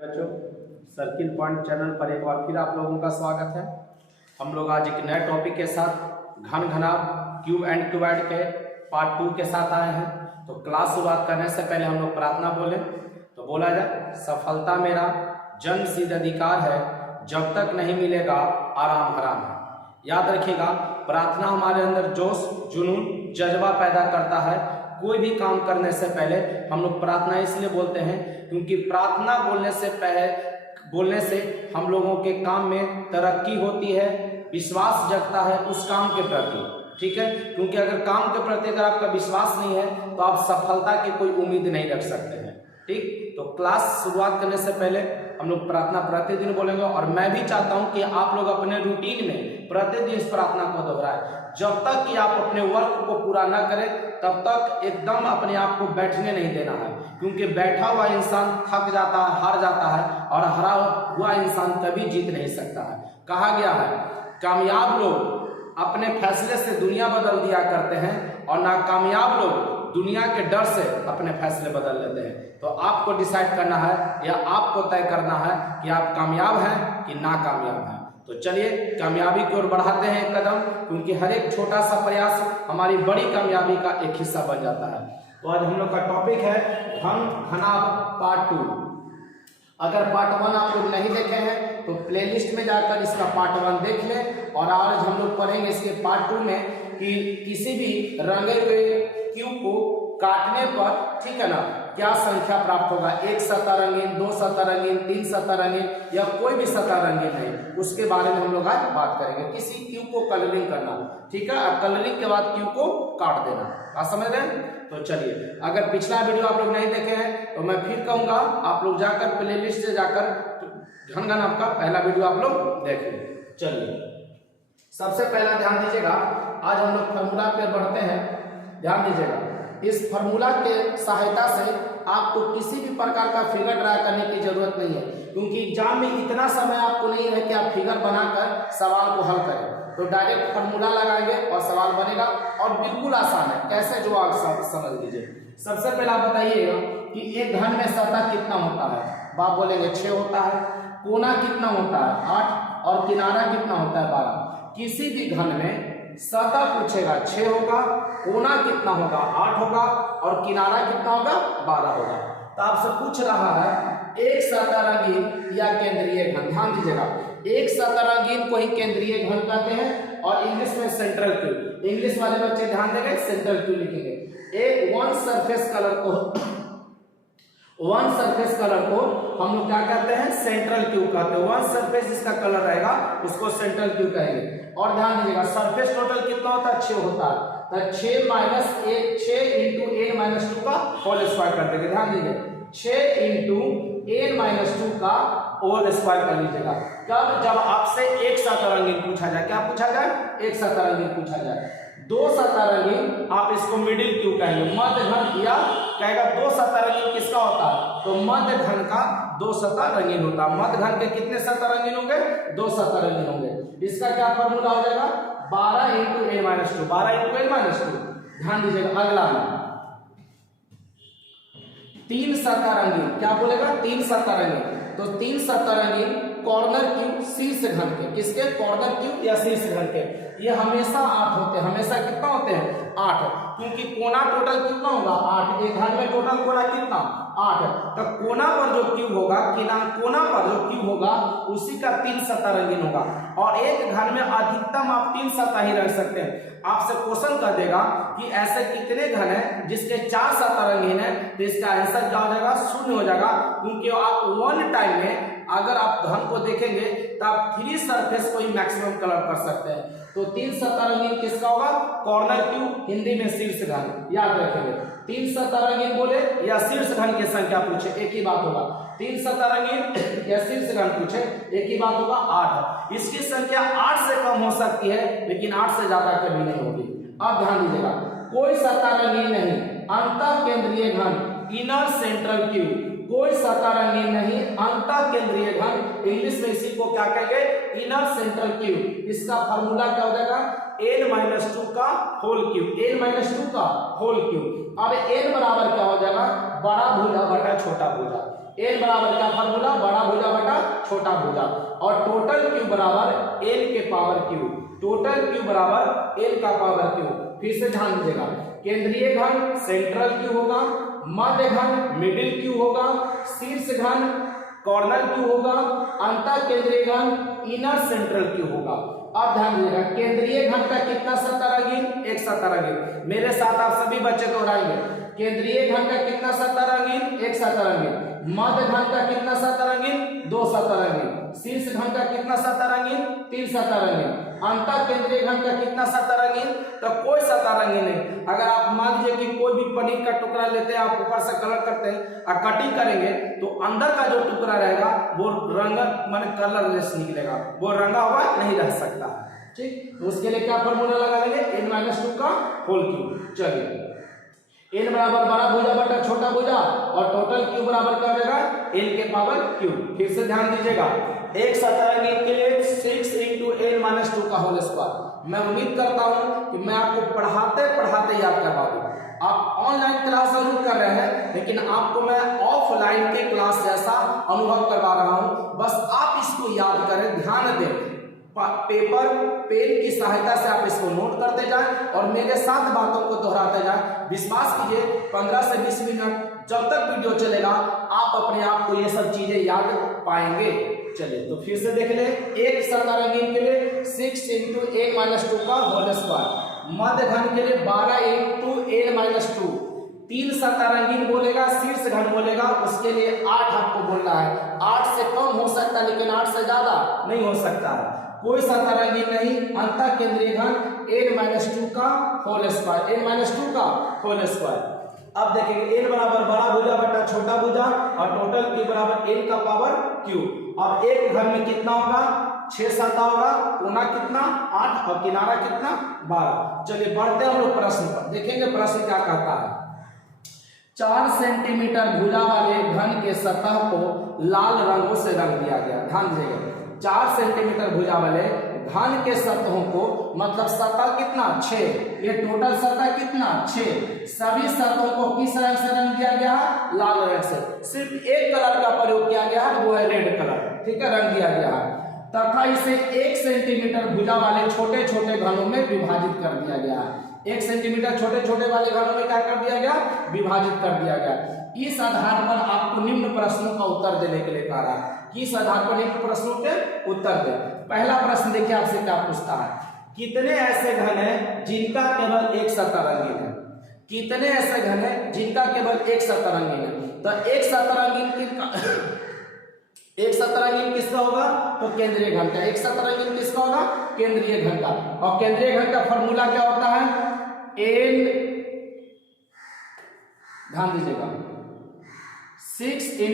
बच्चों, circle point channel पर एक बार फिर आप लोगों का स्वागत है। हम लोग आज एक नए टॉपिक के साथ घन घनाभ क्यूब एंड क्यूबॉइड के पार्ट 2 के साथ आए हैं। तो क्लास शुरुआत करने से पहले हम लोग प्रार्थना बोले तो बोला जाए, सफलता मेरा जन्म सिद्ध अधिकार है, जब तक नहीं मिलेगा आराम हराम है। याद रखिएगा, प्रार्थना हमारे अंदर जोश, जुनून, जज्बा पैदा करता है। कोई भी काम करने से पहले हम लोग प्रार्थना इसलिए बोलते हैं क्योंकि प्रार्थना बोलने से हम लोगों के काम में तरक्की होती है, विश्वास जगता है उस काम के प्रति। ठीक है, क्योंकि अगर काम के प्रति अगर आपका विश्वास नहीं है तो आप सफलता की कोई उम्मीद नहीं रख सकते हैं। ठीक, तो क्लास शुरुआत करने से पहले हम लोग प्रार्थना प्रतिदिन बोलेंगे और मैं भी चाहता हूं कि आप लोग अपने रूटीन में प्रतिदिन इस प्रार्थना को दोहराएं। जब तक कि आप अपने वर्क को पूरा ना करें तब तक एकदम अपने आप को बैठने नहीं देना है, क्योंकि बैठा हुआ इंसान थक जाता है, हार जाता है, और हारा हुआ इंसान कभी जीत नहीं सकता है। कहा गया है, कामयाब लोग अपने फैसले से दुनिया बदल दिया करते हैं और नाकामयाब लोग दुनिया के डर से अपने फैसले बदल लेते हैं। तो आपको डिसाइड करना है या आपको तय करना है कि आप कामयाब हैं कि नाकामयाब हैं। तो चलिए कामयाबी की ओर बढ़ाते हैं एक कदम, क्योंकि हर एक छोटा सा प्रयास हमारी बड़ी कामयाबी का एक हिस्सा बन जाता है। तो आज हम लोग का टॉपिक है घन घनाभ पार्ट 2। अगर पार्ट 1 आप लोग नहीं देखे हैं तो प्लेलिस्ट में जाकर इसका पार्ट 1 देख लें। और आज हम लोग पढ़ेंगे इसके पार्ट 2 में कि किसी भी रंगे हुए क्यूब को काटने पर, ठीक है ना, क्या संख्या प्राप्त होगा। 1 सतह रंगीन, 2 सतह रंगीन, 3 सतह रंगीन या कोई भी सतह रंगीन है, उसके बारे में हम लोग आज बात करेंगे। किसी क्यूब को कलरिंग करना, ठीक है, और कलरिंग के बाद क्यूब को काट देना। आप समझ रहे हैं? तो चलिए, अगर पिछला वीडियो आप लोग नहीं देखे हैं तो मैं फिर कहूंगा आप लोग जाकर प्लेलिस्ट से जाकर घन घनाभ का पहला वीडियो आप लोग देखें। चलिए, सबसे पहला ध्यान दीजिएगा, आज हम लोग फॉर्मूला पे बढ़ते हैं। ध्यान दीजिएगा, इस फॉर्मूला के सहायता से आपको किसी भी प्रकार का फिगर ड्रा करने की जरूरत नहीं है, क्योंकि एग्जाम में इतना समय आपको नहीं है कि आप फिगर बनाकर सवाल को हल करें। तो डायरेक्ट फॉर्मूला लगाएंगे और सवाल बनेगा, और बिल्कुल आसान है। कैसे, जो आप समझ लीजिए। सबसे पहले आप बताइएगा कि एक घन में सतह कितना होता है। बाप बोलेंगे 6 होता है। कोना कितना होता है? 8। और किनारा कितना होता है? 12। किसी भी घन में सतह पूछेगा 6 होगा, कोना कितना होगा? 8 होगा, और किनारा कितना होगा? 12 होगा। तो आपसे पूछ रहा है एक सतह रंगीन या केंद्रीय घन। ध्यान दीजिएगा, एक सतह रंगीन को ही केंद्रीय घन कहते हैं, और इंग्लिश में सेंट्रल क्यूब। इंग्लिश वाले बच्चे ध्यान देंगे, सेंट्रल क्यूब लिखेंगे। एक वन सरफेस कलर को हम लोग क्या कहते हैं? सेंट्रल क्यूब कहते हैं। वन सरफेस जिसका कलर रहेगा उसको सेंट्रल क्यूब कहेंगे। और ध्यान दीजिएगा, सरफेस टोटल कितना होता है? 6 होता है। तो 6 - 1 6 × n - 2 का होल स्क्वायर कर देंगे। ध्यान दीजिए, 6 × n - 2 का होल स्क्वायर कर लीजिएगा। कब? जब आपसे एक सतह रंगीन पूछा जाए। क्या पूछा जाए? एक सतह रंगीन पूछा जाए। 2 सतह रंगीन, आप इसको मिडिल क्यूब कहेंगे। मध्य घन, या कहेगा 2 सतह रंगीन किसका होता है? तो मध्य घन का 2 सतह रंगीन होता है। मध्य घन के कितने सतह रंगीन होंगे? 2 सतह रंगीन होंगे। इसका क्या फॉर्मूला हो जाएगा? 12 × n - 2। 12 × n - 2। ध्यान दीजिएगा, अगला में 3 सतह रंगीन। क्या बोलेगा? 3 सतह रंगीन। तो 3 सतह रंगीन कॉर्नर क्यूब शीर्ष घन के। किसके? कॉर्नर क्यूब या शीर्ष घन के। ये हमेशा 8 होते हैं। हमेशा कितना होते हैं? 8। क्योंकि कोना टोटल कितना होगा? 8। एक घन में टोटल कोना कितना? 8। तो कोना पर जो क्यूब होगा, कोना पर जो क्यूब होगा उसी का 3 सतह रंगीन होगा। और एक घन में अधिकतम आप 3 सतह ही रख सकते हैं। आपसे क्वेश्चन कर देगा कि ऐसे कितने घन है जिसके 4 सतह रंगीन है, तो इसका आंसर क्या हो जाएगा? 0 हो जाएगा। क्योंकि आप वन टाइम में अगर आप घन को देखेंगे तो आप 3 सरफेस को ही मैक्सिमम कलर कर सकते हैं। तो 3 सतह रंगीन किसका होगा? कॉर्नर क्यूब, हिंदी में शीर्ष घन। याद रखेंगे, 3 सतह रंगीन बोले या शीर्ष घन की संख्या पूछे, एक ही बात होगा। 3 सतह रंगीन या शीर्ष घन पूछे, एक ही बात होगा, 8। इसकी संख्या 8 से कम हो सकती है, लेकिन 8 से ज्यादा कभी नहीं होगी। अब ध्यान दीजिएगा, कोई सतह रंगीन नहीं, अंतः केंद्रीय घन, इनर सेंट्रल क्यूब। कोई सतह रंगीन नहीं, अंतः केंद्रीय घन। इंग्लिश में इसी को क्या कहेंगे? Inner central cube. इसका फॉर्मूला क्या हो जाएगा? n - 2 का होल क्यूब। n - 2 का होल क्यूब। अब n बराबर क्या हो जाएगा? बड़ा भुजा बटा छोटा भुजा। एन बराबर क्या फॉर्मूला, बड़ा भुजा बटा छोटा भुजा, और टोटल क्यू बराबर एन के पावर क्यू, टोटल क्यू बराबर एन का पावर क्यू। फिर से ध्यान दीजिएगा, केंद्रीय घन सेंट्रल क्यू होगा, मध्य घन मिडिल क्यू होगा, शीर्ष घन कॉर्नर क्यू होगा, अंतर केंद्रीय घन इनर सेंट्रल क्यू होगा। अब ध्यान दीजिएगा, केंद्रीय घन का कितना सतरंगीन, एक सतरंगीन, मेरे साथ आप सभी बच्चे दोहराएंगे, केंद्रीय घन का कितना सतरंगीन, एक सतरंगीन, मध्य घन का कितना सतरंगीन, दो सतरंगीन, शीर्ष घन का कितना सतरंगीन, तीन सतरंगीन, अंतर केंद्रीय घन का कितना सतरंगीन, तो कोई सतरंगीन नहीं। अगर आप मान लीजिए कि कोई भी पनीर का टुकड़ा लेते हैं, आप ऊपर से कलर करते हैं और कटिंग करेंगे, तो अंदर का जो टुकड़ा रहेगा वो रंग माने कलरलेस निकलेगा, वो रंगा हुआ नहीं रह सकता। ठीक, तो उसके लिए क्या फॉर्मूला लगा लेंगे, n-2 का होल क्यूब। चलिए, n बराबर बड़ा भुजा बटा छोटा भुजा, और टोटल क्यू बराबर क्या हो जाएगा, n के पावर क्यू। फिर से ध्यान दीजिएगा, एक सतरंगीन के लिए 6 × n-2 का होल स्क्वायर। मैं उम्मीद करता हूं कि मैं आपको पढ़ाते पढ़ाते याद करवा दूं। आप ऑनलाइन क्लास जरूर कर रहे हैं, लेकिन आपको मैं ऑफलाइन के क्लास जैसा अनुभव करवा रहा हूं। बस आप इसको याद करें, ध्यान दें, पेपर पेन की सहायता से आप इसको नोट करते जाएं और मेरे साथ बातों को दोहराते जाएं। विश्वास कीजिए, 15 से 20 मिनट जब तक वीडियो चलेगा, आप अपने आप को ये सब चीजें याद पाएंगे। चलिए, तो फिर से देख ले, एक सतरंगीन के लिए 6 × n-2 का होल स्क्वायर, मध्य घन के लिए 12 × n-2, तीन सतरंगीन बोलेगा, शीर्ष घन बोलेगा, उसके लिए 8 आपको बोलना है। 8 से कम हो सकता है, लेकिन 8 से ज्यादा नहीं हो सकता है। कोई सतरंगीन नहीं, अंतर केंद्रीय घन n-2 का होल स्क्वायर, n-2 का होल स्क्वायर। अब देखेंगे, n बराबर बड़ा भुजा बटा छोटा भुजा, और टोटल क्यू बराबर n का पावर क्यू। अब एक घन में कितना होगा, 6 सता होगा, कोना कितना 8 और किनारा कितना 12। चलिए बढ़ते हैं हम लोग प्रश्न पर, देखेंगे प्रश्न क्या कहता है। 4 सेंटीमीटर भुजा वाले घन के सतह को लाल रंगों से रंग दिया गया। ध्यान दीजिएगा, 4 सेंटीमीटर भुजा वाले घन के सतहों को, मतलब सतह कितना 6, ये टोटल सतह कितना 6, सभी सतहों को किस रंग से रंग दिया गया है, लाल रंग से। सिर्फ एक कलर का प्रयोग किया गया है, वो है रेड कलर। ठीक है, रंग दिया गया है, तथा इसे 1 सेंटीमीटर भुजा वाले छोटे छोटे घनों में विभाजित कर दिया गया है। 1 सेंटीमीटर छोटे छोटे वाले घनों में क्या कर दिया गया, विभाजित कर दिया गया। इस आधार पर आपको निम्न प्रश्नों का उत्तर देने के लिए कहा है। किस आधार पर निम्न प्रश्नों के उत्तर दे। पहला प्रश्न देखिए आपसे क्या पूछता है, कितने ऐसे घन हैं जिनका केवल एक सतरंगीन है। कितने ऐसे घन हैं जिनका केवल एक सतरंगीन है। तो एक सतरंगीन किसका होगा, तो केंद्रीय घन का। एक सतरंगीन किसका होगा, केंद्रीय घन का। और केंद्रीय घन का फॉर्मूला क्या होता है, n, ध्यान दीजिएगा, 6 ×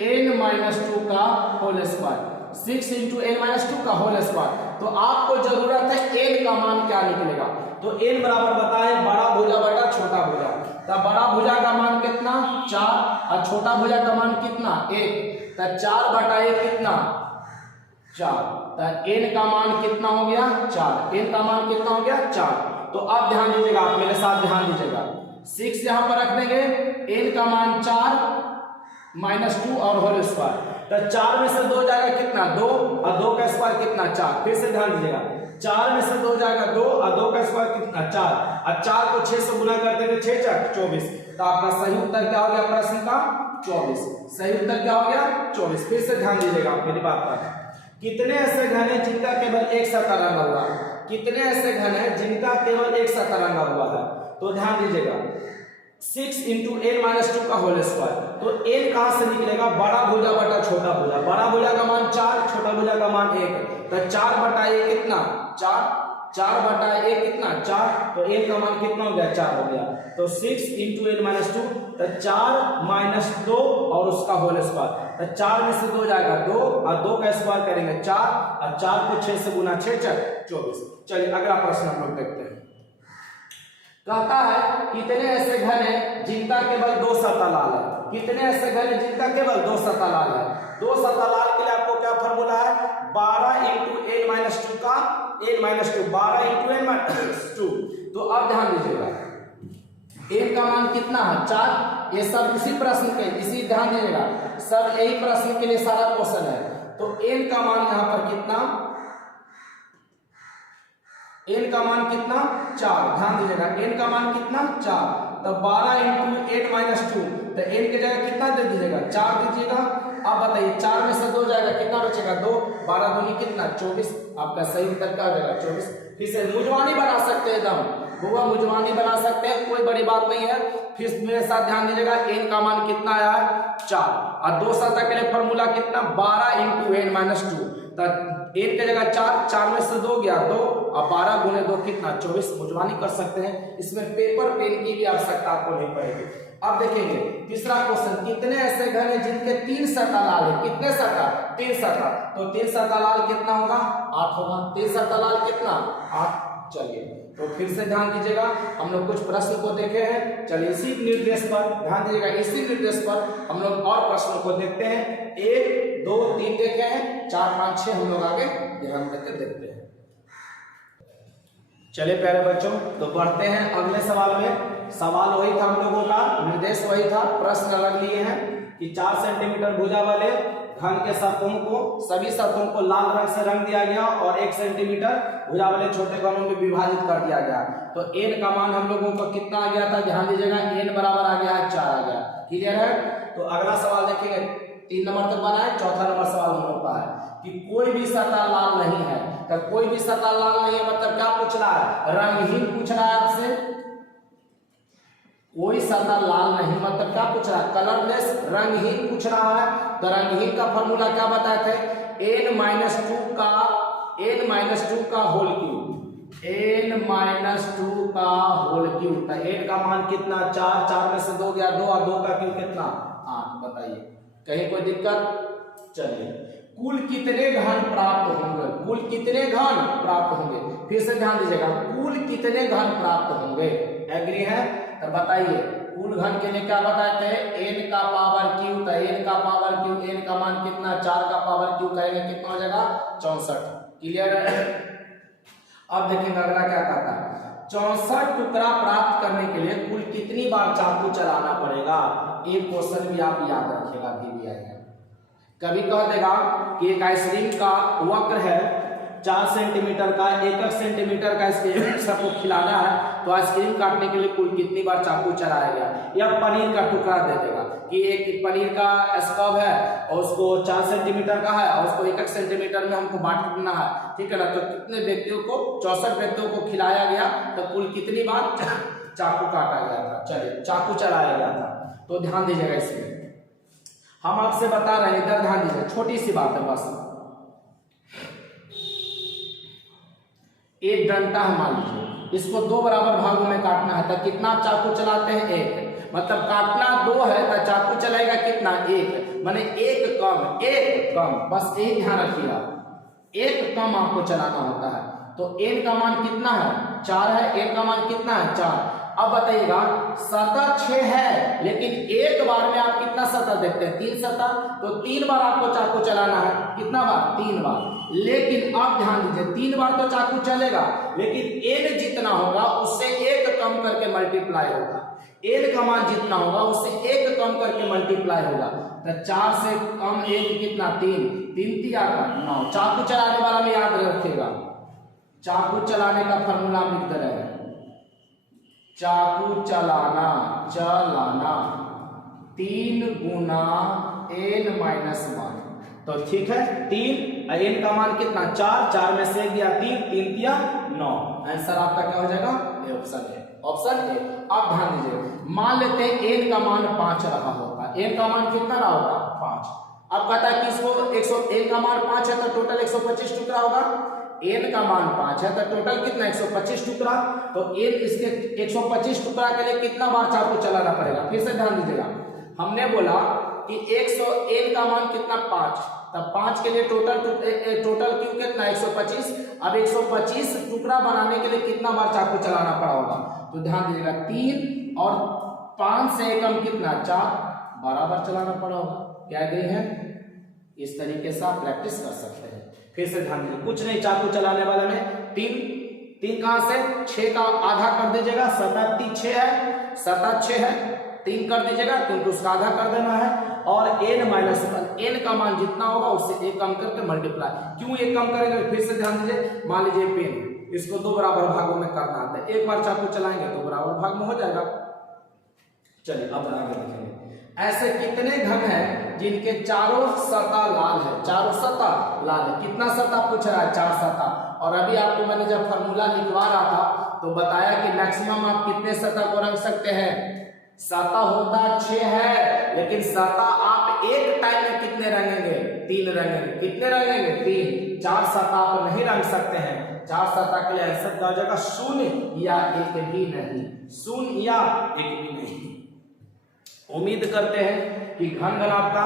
n-2 का होल स्क्वायर, 6 × n-2 का होल स्क्वायर। तो आपको जरूरत है n का मान क्या निकलेगा। तो n बराबर बताए बड़ा भुजा बटा छोटा भुजा। तो बड़ा भुजा का मान कितना 4, और छोटा भुजा का मान कितना 1। तो 4/1 कितना 4। तो n का मान कितना हो गया 4। n का मान कितना हो गया 4। तो अब ध्यान दीजिएगा, आप मेरे साथ ध्यान दीजिएगा, 6 यहां पर रख देंगे, n का मान 4 -2 और होल स्क्वायर। तो 4 में से 2 जाएगा कितना 2, और 2 का स्क्वायर कितना 4। फिर से ध्यान दीजिएगा, 4 में से 2 जाएगा 2, और 2 का स्क्वायर कितना 4, और 4 को 6 से गुना कर देंगे, 6 4 24। तो आपका सही उत्तर क्या हो गया प्रश्न का 24। सही उत्तर क्या हो गया 24। फिर से ध्यान दीजिएगा आप मेरी बात पर, कितने ऐसे घन हैं जिनका केवल एक सतह रंगा हुआ है। कितने ऐसे घन हैं जिनका केवल एक सतह रंगा हुआ है। तो ध्यान दीजिएगा, 6 × n-2 का होल स्क्वायर। तो n कहां से निकलेगा, बड़ा भुजा बटा छोटा भुजा। बड़ा भुजा का मान 4, छोटा भुजा का मान 1। तो 4/1 कितना 4, 4/1 कितना 4। तो n का मान कितना हो गया 4 हो गया। तो 6 × n-2, तो 4 - 2 और उसका होल स्क्वायर। तो 4 में से 2 जाएगा 2, और 2 का स्क्वायर करेंगे 4, और 4 को 6 से गुना 6 4 24। चलिए अगला प्रश्न हम लोग देखते हैं। कहता है कितने ऐसे घन हैं जिनका केवल 2 सतह लाल है। कितने ऐसे घन हैं जिनका केवल 2 सतह लाल है। 2 सतह लाल के लिए आपको क्या फॉर्मूला है, 12 × n-2 का n-2, 12 × n-2। तो अब ध्यान दीजिएगा, n का मान कितना है 4। ये सब इसी प्रश्न के, इसी ध्यान दीजिएगा, सब यही प्रश्न के लिए सारा क्वेश्चन है। तो n का मान यहाँ पर कितना, n का मान कितना 4, ध्यान दीजिएगा n का मान कितना 4, तो 12 × 8 - 2, तो n की जगह कितना दे दीजिएगा 4 दीजिएगा। अब बताइए 4 में से 2 जाएगा, कितना बचेगा 2, 12 दूनी कितना 24, आपका सही उत्तर क्या हो जाएगा 24। फिर से मुजवानी बना सकते हैं, एकदम हुआ मुजवानी बना सकते हैं, कोई बड़ी बात नहीं है। फिर मेरे साथ ध्यान दीजिएगा n का मान कितना आया 4, और 2 शतक के लिए फॉर्मूला कितना 12 × n - 2, तो n की जगह 4, 4 में से 2 गया 2, और 12 × 2 कितना 24, मुजवानी कर सकते हैं। इसमें पेपर पेन की भी आवश्यकता आपको नहीं पड़ेगी। अब देखेंगे तीसरा क्वेश्चन, कितने ऐसे घन हैं जिनके 3 सतह लाल है, कितने सतह 3 सतह, तो 3 सतह लाल कितना होगा 8 होगा, 3 सतह लाल कितना 8। चलिए तो फिर से ध्यान दीजिएगा, हम लोग कुछ प्रश्न को देखे हैं, चलिए इसी निर्देश पर ध्यान दीजिएगा, इसी निर्देश पर हम लोग और प्रश्नों को देखते हैं। 1 2 3 देखे हैं, 4 5 6 हम लोग आगे ध्यान देकर देखते हैं। चलिए प्यारे बच्चों, तो बढ़ते हैं अगले सवाल में। सवाल वही था हम लोगों का, निर्देश वही था, प्रश्न अलग लिए हैं कि 4 सेंटीमीटर भुजा वाले घन के सतहों को, सभी सतहों को लाल रंग से रंग दिया गया और 1 सेंटीमीटर भुजा वाले छोटे घनों में विभाजित कर दिया गया। तो n का मान हम लोगों का कितना आ गया था, ध्यान दीजिएगा n बराबर आ गया है 4 आ गया। क्लियर है। तो अगला सवाल देखेंगे, 3 नंबर तक बना है, चौथा नंबर सवाल हम लोग का है कि कोई भी सतह लाल नहीं है। तो कोई भी सतह लाल नहीं है मतलब क्या पूछ रहा है, रंगहीन पूछ रहा है आपसे। कोई सतह लाल नहीं मतलब क्या पूछ रहा है, कलरलेस, रंगहीन पूछ रहा है। तो रंगहीन का फॉर्मूला क्या बताए थे, n - 2 का होल क्यूब, n - 2 का होल क्यूब। तो n का मान कितना 4, 4 में से 2 गया 2, और 2 का क्यूब कितना 8। बताइए कहीं कोई दिक्कत। चलिए कुल कितने घन प्राप्त होंगे, कुल कितने घन प्राप्त होंगे, फिर से ध्यान दीजिएगा, कुल कितने घन प्राप्त होंगे। एग्री है। तो बताइए कुल घन के लिए क्या बताते हैं, n का पावर क्यू, तो n का पावर क्यू, n का मान कितना 4 का पावर क्यू करेंगे कितना हो जाएगा 64। क्लियर है। अब देखेंगे अगला क्या कहता है, 64 टुकड़ा प्राप्त करने के लिए कुल कितनी बार चाकू चलाना पड़ेगा। एक क्वेश्चन भी आप याद रखिएगा, भी आएगा। कभी कह देगा कि एक आइसक्रीम का वक्र है 4 सेंटीमीटर का, 1 सेंटीमीटर का इसके सबको खिलाना है, तो आइसक्रीम काटने के लिए कुल कितनी बार चाकू चलाया गया। या पनीर का टुकड़ा दे देगा कि एक पनीर का स्कॉब है और उसको 4 सेंटीमीटर का है और उसको 1 सेंटीमीटर में हमको बांटना है, ठीक है ना। तो कितने व्यक्तियों को, 64 व्यक्तियों को खिलाया गया, तो कुल कितनी बार चाकू काटा गया था, चलिए चाकू चलाया गया था। तो ध्यान दीजिएगा, इसमें हम आपसे बता रहे हैं, इधर ध्यान दीजिए, छोटी सी बात है बस। एक डंडा है मान लीजिए, इसको 2 बराबर भागों में काटना है, तो कितना आप चाकू चलाते हैं 1, मतलब काटना 2 है तो चाकू चलाएगा कितना 1, माने 1 कम, बस यही ध्यान रखिएगा, 1 कम आपको चलाना होता है। तो n का मान कितना है 4 है, n का मान कितना है 4। अब बताइएगा सतह 6 है, लेकिन एक बार में आप कितना सतह देखते हैं 3 सतह, तो 3 बार आपको चाकू चलाना है, कितना बार 3 बार। लेकिन आप ध्यान दीजिए 3 बार तो चाकू चलेगा, लेकिन n जितना होगा उससे 1 कम करके मल्टीप्लाई होगा, n का मान जितना होगा उससे 1 कम करके मल्टीप्लाई होगा। तो 4 से कम 1 कितना 3, 3 3 9। चाकू चलाने वाला में याद रखिएगा, चाकू चलाने का फॉर्मूला हम लिख दे रहे हैं, चाकू चलाना 3 गुना n - 1। तो ठीक है 3, n का मान कितना 4, 4 में से गया 3, 3 दिया 9। आंसर आपका क्या हो जाएगा, ऑप्शन ए, ऑप्शन ए। अब ध्यान दीजिए, मान लेते हैं n का मान 5 रहा होगा, n का मान कितना रहा होगा 5। अब कहता है कि इसको n का मान 5 है तो टोटल 125 टुकड़ा होगा, n का मान 5 है तो टोटल कितना 125 टुकड़ा। तो n इसके 125 टुकड़ा के लिए कितना बार चाकू चलाना पड़ेगा। फिर से ध्यान दीजिएगा, हमने बोला कि 100 n का मान कितना 5, तब 5 के लिए टोटल क्यों कितना 125। अब 125 टुकड़ा बनाने के लिए कितना बार चाकू चलाना पड़ा होगा। तो ध्यान दीजिएगा 3 और 5 से कम कितना 4, 12 बार चलाना पड़ा होगा। क्या गई है, इस तरीके से आप प्रैक्टिस कर सकते हैं। फिर से ध्यान दीजिए, कुछ नहीं चाकू चलाने वाले में 3 कहां से 6 का आधा कर दीजिएगा, 7 6 है, 7 6 है, 3 कर दीजिएगा क्योंकि उसका आधा कर देना है। और n माइनस 1, n का मान जितना होगा उससे एक कम करके मल्टीप्लाई। क्यों एक कम करेंगे फिर से ध्यान दीजिए, मान लीजिए पेन, इसको 2 बराबर भागों में करना है, एक बार चाकू चलाएंगे 2 बराबर भाग में हो जाएगा। चलिए अब आगे देखेंगे, ऐसे कितने घन हैं जिनके चारों सतह लाल है, चारों सतह लाल है। कितना सतह पूछ रहा है, 4 सतह। और अभी आपको मैंने जब फॉर्मूला लिखवा रहा था तो बताया कि मैक्सिमम आप कितने सतह को रंग सकते हैं, सतह होता 6 है, लेकिन सतह आप एक टाइम में कितने रंगेंगे, 3 रंगेंगे। कितने रंगेंगे, 3। 4 सतह आप नहीं रंग सकते हैं। 4 सतह के लिए आंसर क्या हो जाएगा, 0 या 1 भी नहीं, 0 या 1 भी नहीं। उम्मीद करते हैं कि घन घनाभ का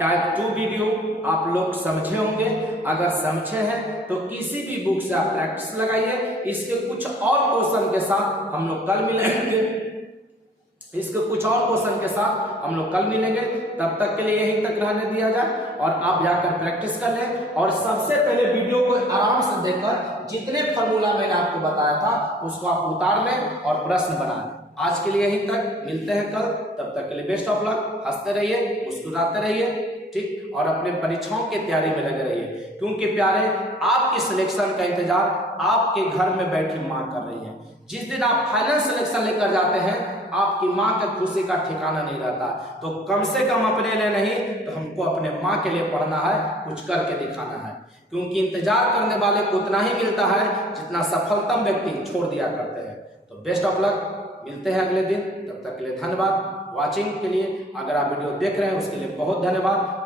टाइप 2 वीडियो आप लोग समझे होंगे। अगर समझे हैं तो किसी भी बुक से आप प्रैक्टिस लगाइए। इसके कुछ और क्वेश्चन के साथ हम लोग कल मिलेंगे, इसके कुछ और क्वेश्चन के साथ हम लोग कल मिलेंगे। तब तक के लिए यहीं तक रहने दिया जाए और आप जाकर प्रैक्टिस कर लें। और सबसे पहले वीडियो को आराम से देखकर जितने फॉर्मूला मैंने आपको बताया था उसको आप उतार लें और प्रश्न बनाएं। आज के लिए यहीं तक, मिलते हैं कल, तब तक के लिए बेस्ट ऑफ लक। हंसते रहिए, मुस्कुराते रहिए, ठीक, और अपने परीक्षाओं की तैयारी में लगे रहिए, क्योंकि प्यारे आपकी सिलेक्शन का इंतजार आपके घर में बैठी माँ कर रही है। जिस दिन आप फाइनल सिलेक्शन लेकर जाते हैं आपकी माँ के खुशी का ठिकाना नहीं रहता। तो कम से कम अपने लिए नहीं तो हमको अपने माँ के लिए पढ़ना है, कुछ करके दिखाना है, क्योंकि इंतजार करने वाले को उतना ही मिलता है जितना सफलतम व्यक्ति छोड़ दिया करते हैं। तो बेस्ट ऑफ लक, मिलते हैं अगले दिन, तब तक के लिए धन्यवाद। वॉचिंग के लिए, अगर आप वीडियो देख रहे हैं उसके लिए बहुत धन्यवाद।